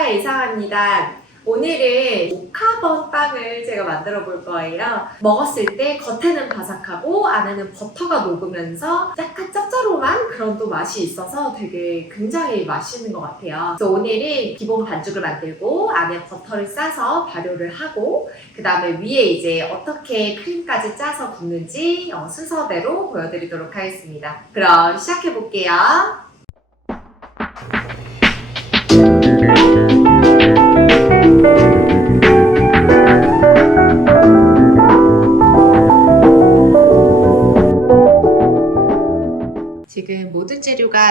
모카바의 이상합니다. 오늘은 모카번 빵을 제가 만들어 볼 거예요. 먹었을 때 겉에는 바삭하고 안에는 버터가 녹으면서 약간 짭짤한 그런 또 맛이 있어서 되게 굉장히 맛있는 것 같아요. 그래서 오늘은 기본 반죽을 만들고 안에 버터를 싸서 발효를 하고 그 다음에 위에 이제 어떻게 크림까지 짜서 붓는지 어, 순서대로 보여드리도록 하겠습니다. 그럼 시작해 볼게요.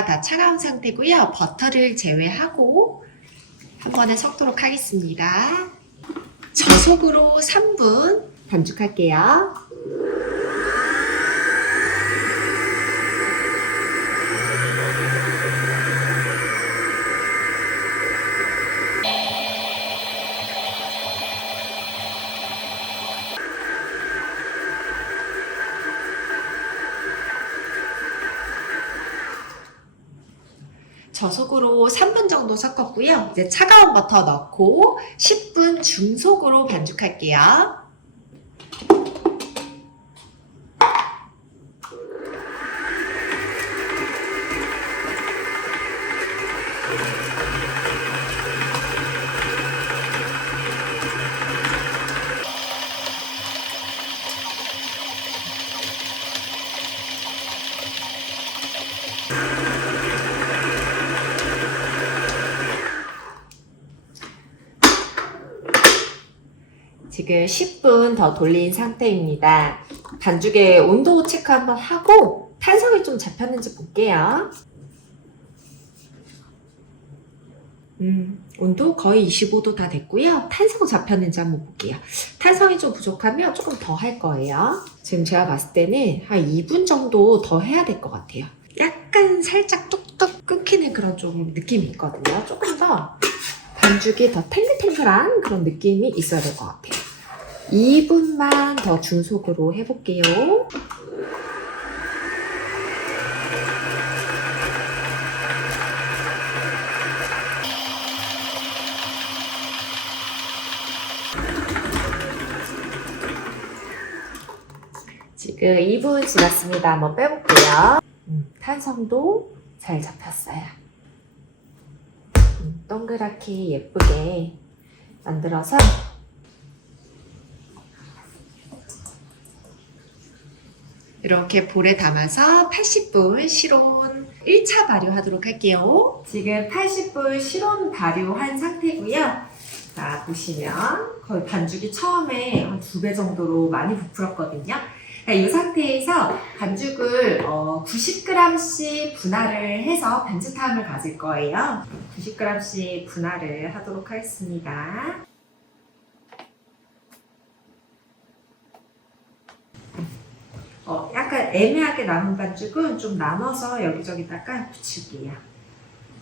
다 차가운 상태고요. 버터를 제외하고 한 번에 섞도록 하겠습니다. 저속으로 3분 반죽할게요. 저속으로 3분 정도 섞었고요. 이제 차가운 버터 넣고 10분 중속으로 반죽할게요. 지금 10분 더 돌린 상태입니다. 반죽의 온도 체크 한번 하고 탄성이 좀 잡혔는지 볼게요. 음, 온도 거의 25도 다 됐고요. 탄성 잡혔는지 한번 볼게요. 탄성이 좀 부족하면 조금 더 할 거예요. 지금 제가 봤을 때는 한 2분 정도 더 해야 될 것 같아요. 약간 살짝 뚝뚝 끊기는 그런 좀 느낌이 있거든요. 조금 더 반죽이 더 탱글탱글한 그런 느낌이 있어야 될 것 같아요. 2분만 더 중속으로 해볼게요. 지금 2분 지났습니다. 한번 빼볼게요. 음, 탄성도 잘 잡혔어요. 음, 동그랗게 예쁘게 만들어서 이렇게 볼에 담아서 80분 실온 1차 발효하도록 할게요. 지금 80분 실온 발효한 상태고요. 자, 보시면 거의 반죽이 처음에 한 두 배 정도로 많이 부풀었거든요. 자, 이 상태에서 반죽을 어, 90g씩 분할을 해서 반죽함을 가질 거예요. 90g씩 분할을 하도록 하겠습니다. 어, 약간 애매하게 남은 반죽은 좀 나눠서 여기저기다가 붙일게요.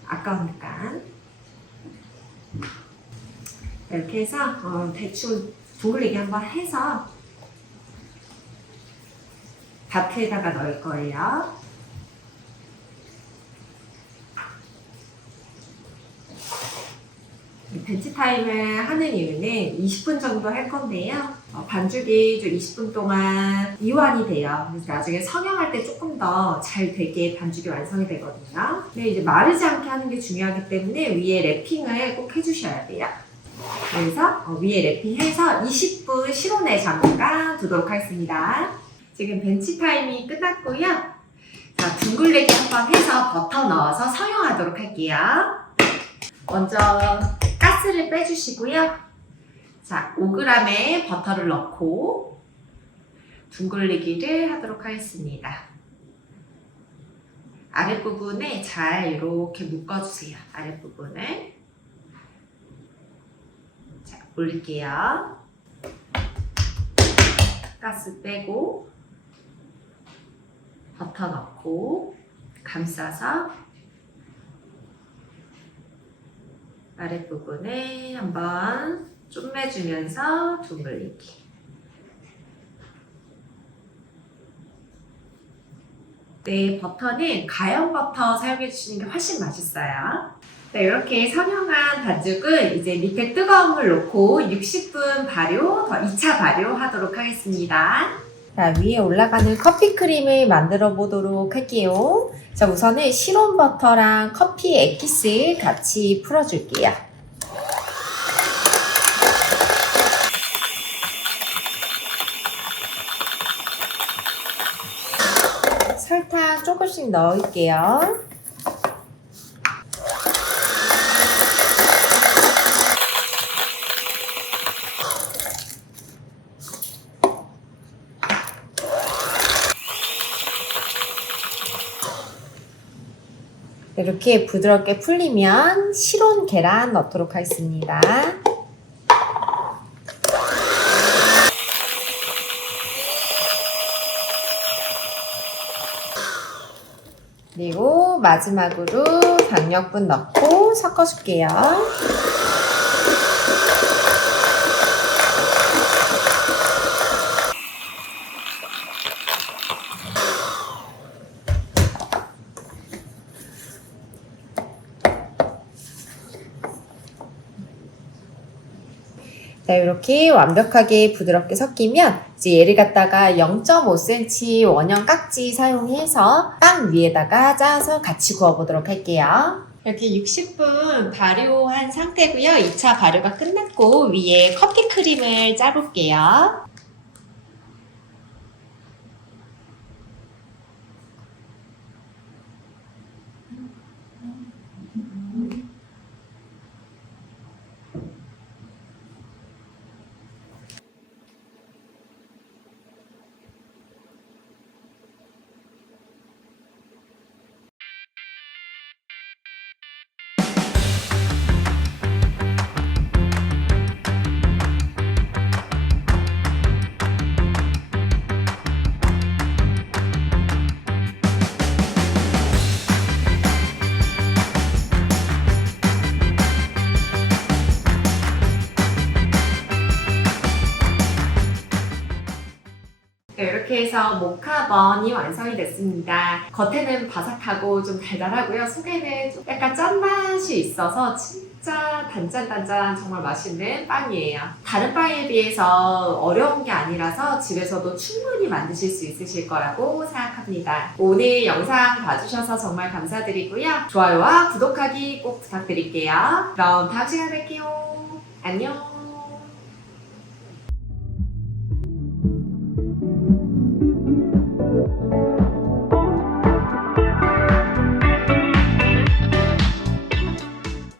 아까우니까. 이렇게 해서 어, 대충 둥글리게 한번 해서 바트에다가 넣을 거예요. 이 벤치 타임을 하는 이유는 20분 정도 할 건데요. 어, 반죽이 좀 20분 동안 이완이 돼요. 그래서 나중에 성형할 때 조금 더 잘 되게 반죽이 완성이 되거든요. 근데 이제 마르지 않게 하는 게 중요하기 때문에 위에 랩핑을 꼭 해주셔야 돼요. 그래서 어, 위에 랩핑해서 20분 실온에 잠깐 두도록 하겠습니다. 지금 벤치 타임이 끝났고요. 자, 둥글레기 한번 해서 버터 넣어서 성형하도록 할게요. 먼저 가스를 빼주시고요. 자, 5g의 버터를 넣고 둥글리기를 하도록 하겠습니다. 아랫부분에 잘 이렇게 묶어주세요. 아랫부분을. 자, 올릴게요. 가스 빼고 버터 넣고 감싸서 아랫부분에 한번 좀 매주면서 둥글리기. 네, 버터는 가염 버터 사용해 주시는 게 훨씬 맛있어요. 네, 이렇게 선형한 반죽은 이제 밑에 뜨거운 물 넣고 60분 발효, 더 2차 발효하도록 하겠습니다. 자, 위에 올라가는 커피 크림을 만들어 보도록 할게요. 자, 우선은 시론 버터랑 커피 액기스 같이 풀어줄게요. 설탕 조금씩 넣을게요. 이렇게 부드럽게 풀리면 시론 계란 넣도록 하겠습니다. 그리고 마지막으로 강력분 넣고 섞어줄게요. 자, 이렇게 완벽하게 부드럽게 섞이면 이제 얘를 갖다가 0.5cm 원형 깍지 사용해서 빵 위에다가 짜서 같이 구워보도록 할게요. 이렇게 60분 발효한 상태고요. 2차 발효가 끝났고 위에 커피 크림을 짜볼게요. 해서 모카번이 완성이 됐습니다. 겉에는 바삭하고 좀 달달하고요. 속에는 좀 약간 짠맛이 있어서 진짜 단짠단짠 정말 맛있는 빵이에요. 다른 빵에 비해서 어려운 게 아니라서 집에서도 충분히 만드실 수 있으실 거라고 생각합니다. 오늘 영상 봐주셔서 정말 감사드리고요. 좋아요와 구독하기 꼭 부탁드릴게요. 그럼 다음 시간에 뵐게요. 안녕.